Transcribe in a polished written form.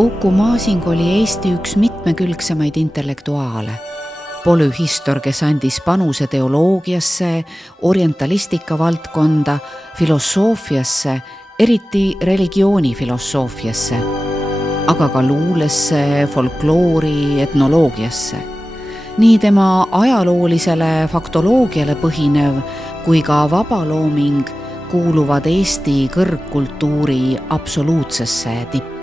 Uku Masing oli Eesti üks mitmekülgsemaid intellektuaale. Polühistor, kes andis panuse teoloogiasse, orientalistika valdkonda, filosoofiasse, eriti religioonifilosoofiasse, aga ka luulesse, folkloori, etnoloogiasse. Nii tema ajaloolisele faktoloogiale põhinev kui ka vabalooming kuuluvad Eesti kõrgkultuuri absoluutsesse tippu.